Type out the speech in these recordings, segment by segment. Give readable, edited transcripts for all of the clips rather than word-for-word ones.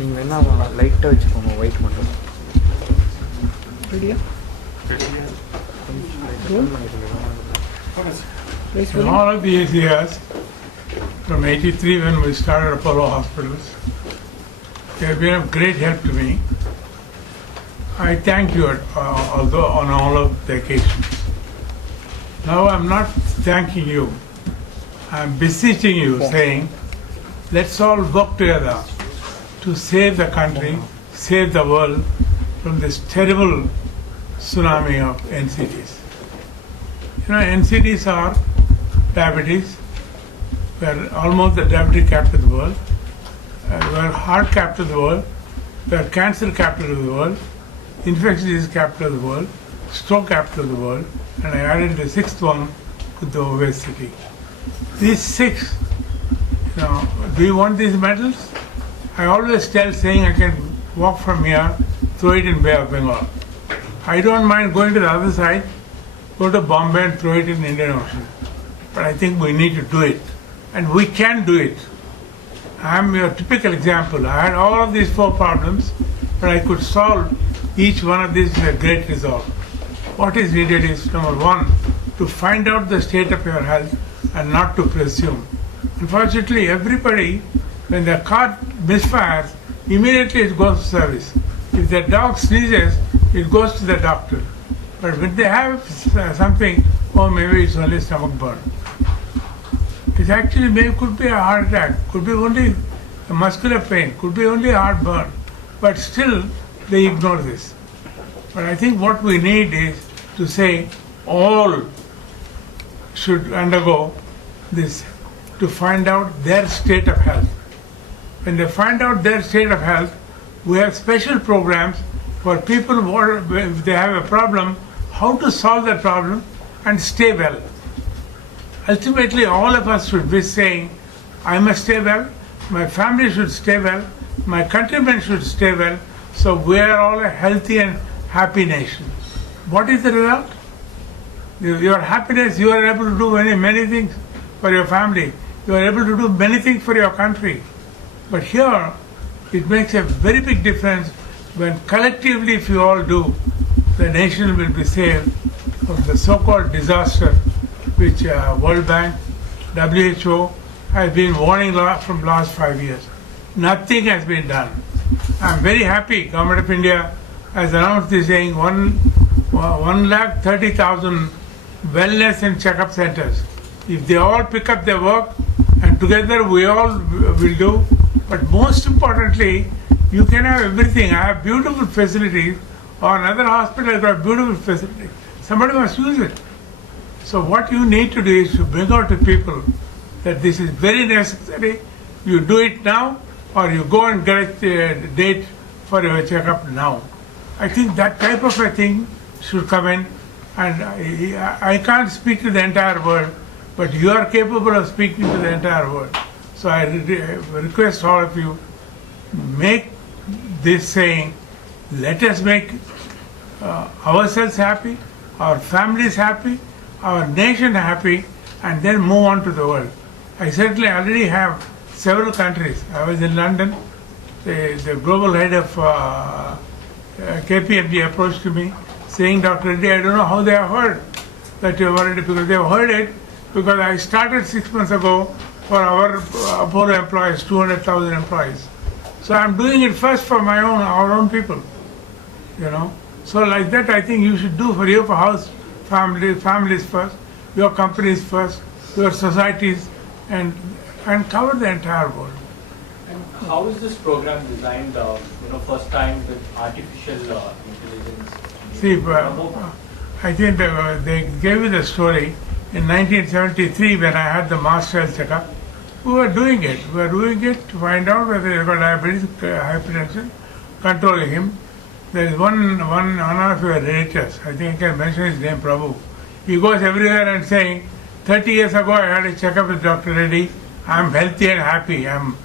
நீங்கள் வேணா லைட்டாக வச்சுக்கோங்க ஒயிட் மட்டும். ரெடியா? In all of these years, from 83 when we started Apollo Hospitals, they have been of great help to me. I thank you although on all of the occasions. Now I'm not thanking you. I'm beseeching you, saying, let's all work together to save the country, save the world from this terrible tsunami of NCDs. You know, NCDs are diabetes. We are almost the diabetic capital of the world. We are heart capital of the world. We are cancer capital of the world. Infectious disease capital of the world. Stroke capital of the world. And I added the sixth one with the obesity. These six, you know, do you want these medals? I always tell saying I can walk from here, throw it in Bay of Bengal. I don't mind going to the other side, go to Bombay and throw it in Indian Ocean. But I think we need to do it. And we can do it. I am your typical example. I had all of these 4 problems, but I could solve each one of these with a great result. What is needed is, number 1, to find out the state of your health and not to presume. Unfortunately, everybody, when their car misfires, immediately it goes to service. If their dog sneezes, it goes to the doctor. But when they have something, oh, maybe it's only stomach burn. It actually could be a heart attack, could be only a muscular pain, could be only a heartburn. But still, they ignore this. But I think what we need is to say all should undergo this to find out their state of health. When they find out their state of health, we have special programs for people who are, if they have a problem, how to solve that problem and stay well. Ultimately, all of us should be saying, I must stay well, my family should stay well, my countrymen should stay well, so we are all a healthy and happy nation. What is the result? Your happiness, you are able to do many things for your family. You are able to do many things for your country. But here, it makes a very big difference when collectively, if you all do, the nation will be saved from the so-called disaster which World Bank, WHO has been warning from last 5 years. Nothing has been done. I'm very happy Government of India has announced this, saying 130,000 wellness and checkup centers. If they all pick up their work and together we all will do, but most importantly, you can have everything. I have beautiful facilities, or another hospital has got beautiful facilities. Somebody must use it. So what you need to do is to bring out to people that this is very necessary. You do it now, or you go and get a date for your checkup now. I think that type of a thing should come in, and I can't speak to the entire world, but you are capable of speaking to the entire world. So I request all of you, make this saying, let us make ourselves happy, our families happy, our nation happy, and then move on to the world. I certainly already have several countries. I was in London. The global head of KPMG approached to me saying, Dr. Reddy, I don't know how they have heard that you are worried, because they have heard it because I started 6 months ago for our Apollo employees, 200,000 employees. So I'm doing it first for our own people, you know. So like that, I think you should do for your house, families first, your companies first, your societies, and cover the entire world. And how is this program designed, first time with artificial intelligence? See, I think they gave me the story in 1973 when I had the mass health checkup. We were doing it. We were doing it to find out whether he got diabetes, hypertension, controlling him. There is one of your editors, I think I can mention his name, Prabhu. He goes everywhere and saying, 30 years ago I had a checkup with Dr. Reddy. I'm healthy and happy. I'm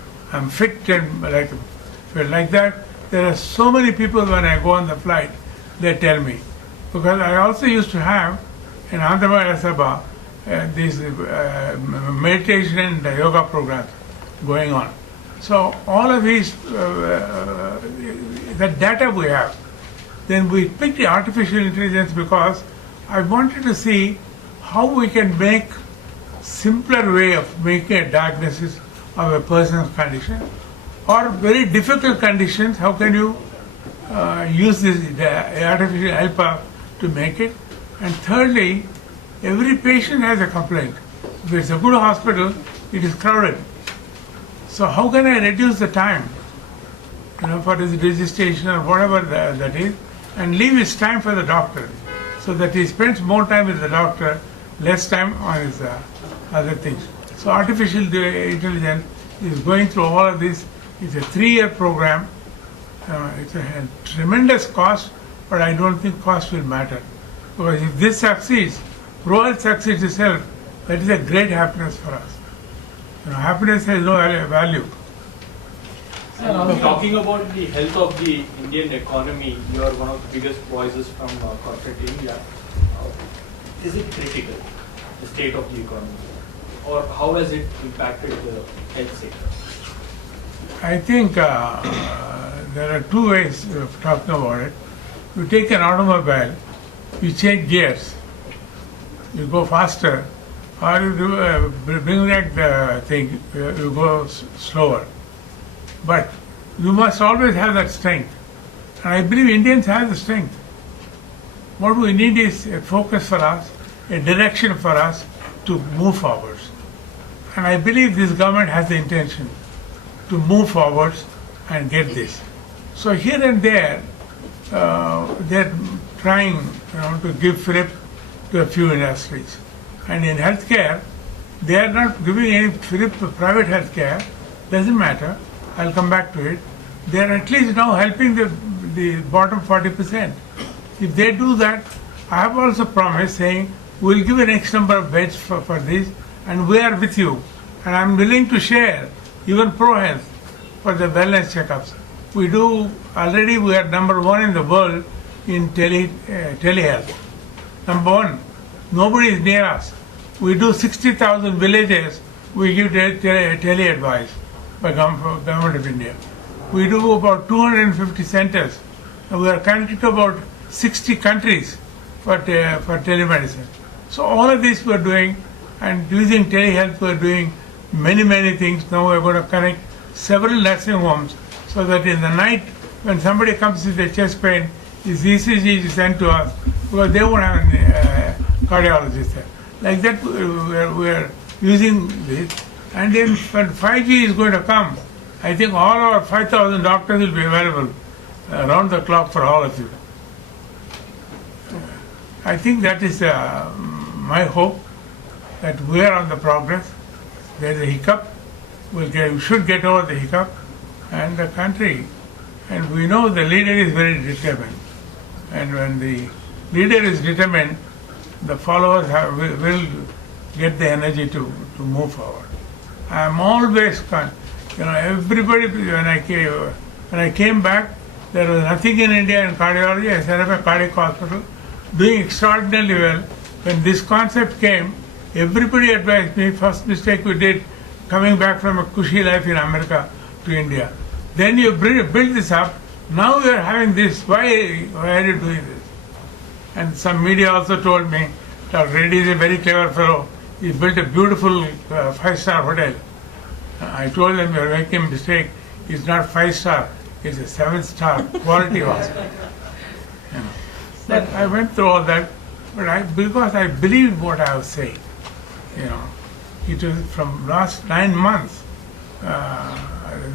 fit and like that. There are so many people when I go on the flight, they tell me. Because I also used to have in Andhra Sabha these meditation and yoga programs going on. So all of these, the data we have, then we picked the artificial intelligence because I wanted to see how we can make simpler way of making a diagnosis of a person's condition, or very difficult conditions, how can you use this artificial helper to make it. And thirdly, every patient has a complaint. If it's a good hospital, it is crowded. So how can I reduce the time, for his registration or whatever that is, and leave his time for the doctor, so that he spends more time with the doctor, less time on his other things. So artificial intelligence is going through all of this. It's a 3-year program. It's a tremendous cost, but I don't think cost will matter. Because if this succeeds, ProHealth succeeds itself, that is a great happiness for us. Happiness has no value. Talking about the health of the Indian economy, you are one of the biggest voices from corporate India. Is it critical, the state of the economy? Or how has it impacted the health sector? I think there are two ways of talking about it. You take an automobile, you change gears, you go faster, or you bring back the thing, you go slower. But you must always have that strength. And I believe Indians have the strength. What we need is a focus for us, a direction for us to move forwards. And I believe this government has the intention to move forwards and get this. So here and there, they're trying to give flip to a few industries. And in healthcare, they are not giving any flip to private healthcare. Doesn't matter. I'll come back to it. They are at least now helping the bottom 40%. If they do that, I have also promised saying we'll give an X number of beds for this, and we are with you. And I'm willing to share even ProHealth for the wellness checkups. We do already. We are number 1 in the world in telehealth. Number 1. Nobody is near us. We do 60,000 villages. We give tele advice by government of India. We do about 250 centers. And we are connected to about 60 countries for telemedicine. So all of this we are doing, and using telehealth we are doing many things. Now we are going to connect several nursing homes so that in the night when somebody comes with a chest pain, his ECG is sent to us because they won't have a cardiologist there. Like that we are using this. And then when 5G is going to come, I think all our 5,000 doctors will be available around the clock for all of you. I think that is my hope, that we are on the progress. There is a hiccup. We should get over the hiccup, and the country. And we know the leader is very determined. And when the leader is determined, the followers will get the energy to move forward. I am always, everybody, when I came back, there was nothing in India in cardiology. I set up a cardiac hospital, doing extraordinarily well. When this concept came, everybody advised me, first mistake we did, coming back from a cushy life in America to India. Then you build this up, now you are having this, why are you doing this? And some media also told me that Reddy is a very clever fellow. He built a beautiful 5-star hotel. I told them you're making a mistake. It's not 5-star, it's a 7-star quality hospital. But I went through all that, but because I believe what I was saying. It was from last 9 months.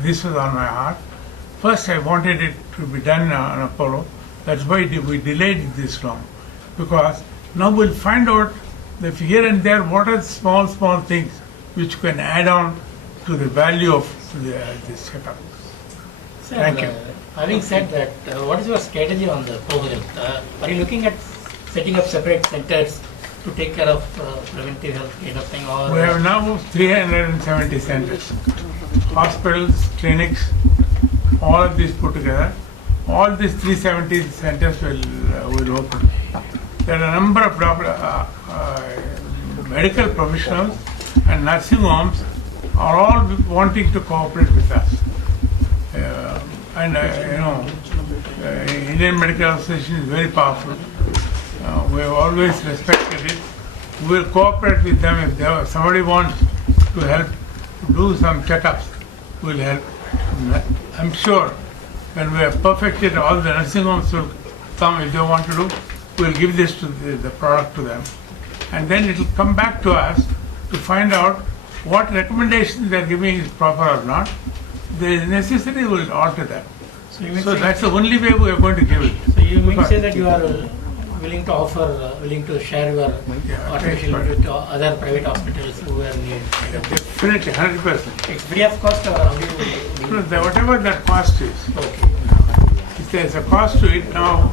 This was on my heart. First, I wanted it to be done on Apollo. That's why we delayed it this long, because now we'll find out that here and there what are small things which can add on to the value of this checkup. Sir, Thank you. Having said that, what is your strategy on the ProHealth? Are you looking at setting up separate centers to take care of preventive health kind of thing? Or We have now 370 centers, hospitals, clinics, all of these put together. All these 370 centers will open. There are a number of medical professionals and nursing homes are all wanting to cooperate with us. Indian Medical Association is very powerful. We have always respected it. We will cooperate with them if somebody wants to help do some checkups. We will help. I'm sure when we have perfected, all the nursing homes will come if they want to do. We will give this to the product to them, and then it will come back to us to find out what recommendations they are giving is proper or not. If there is necessity, we will alter that. So that's the only way we are going to give it. So you mean say that you are willing to offer, willing to share your artificial intelligence to other private hospitals who are needed? Definitely, 100%. It's free of cost or how do you? Whatever that cost is. Okay. If there's a cost to it now,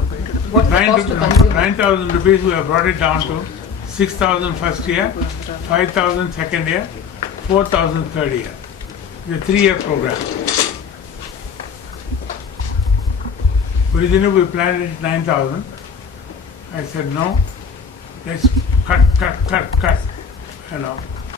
What's the cost to consumer? 9,000 rupees, we have brought it down to 6,000 first year, 5,000 second year, 4,000 third year. It's a 3-year program. Originally we planned it 9,000. I said no, let's cut.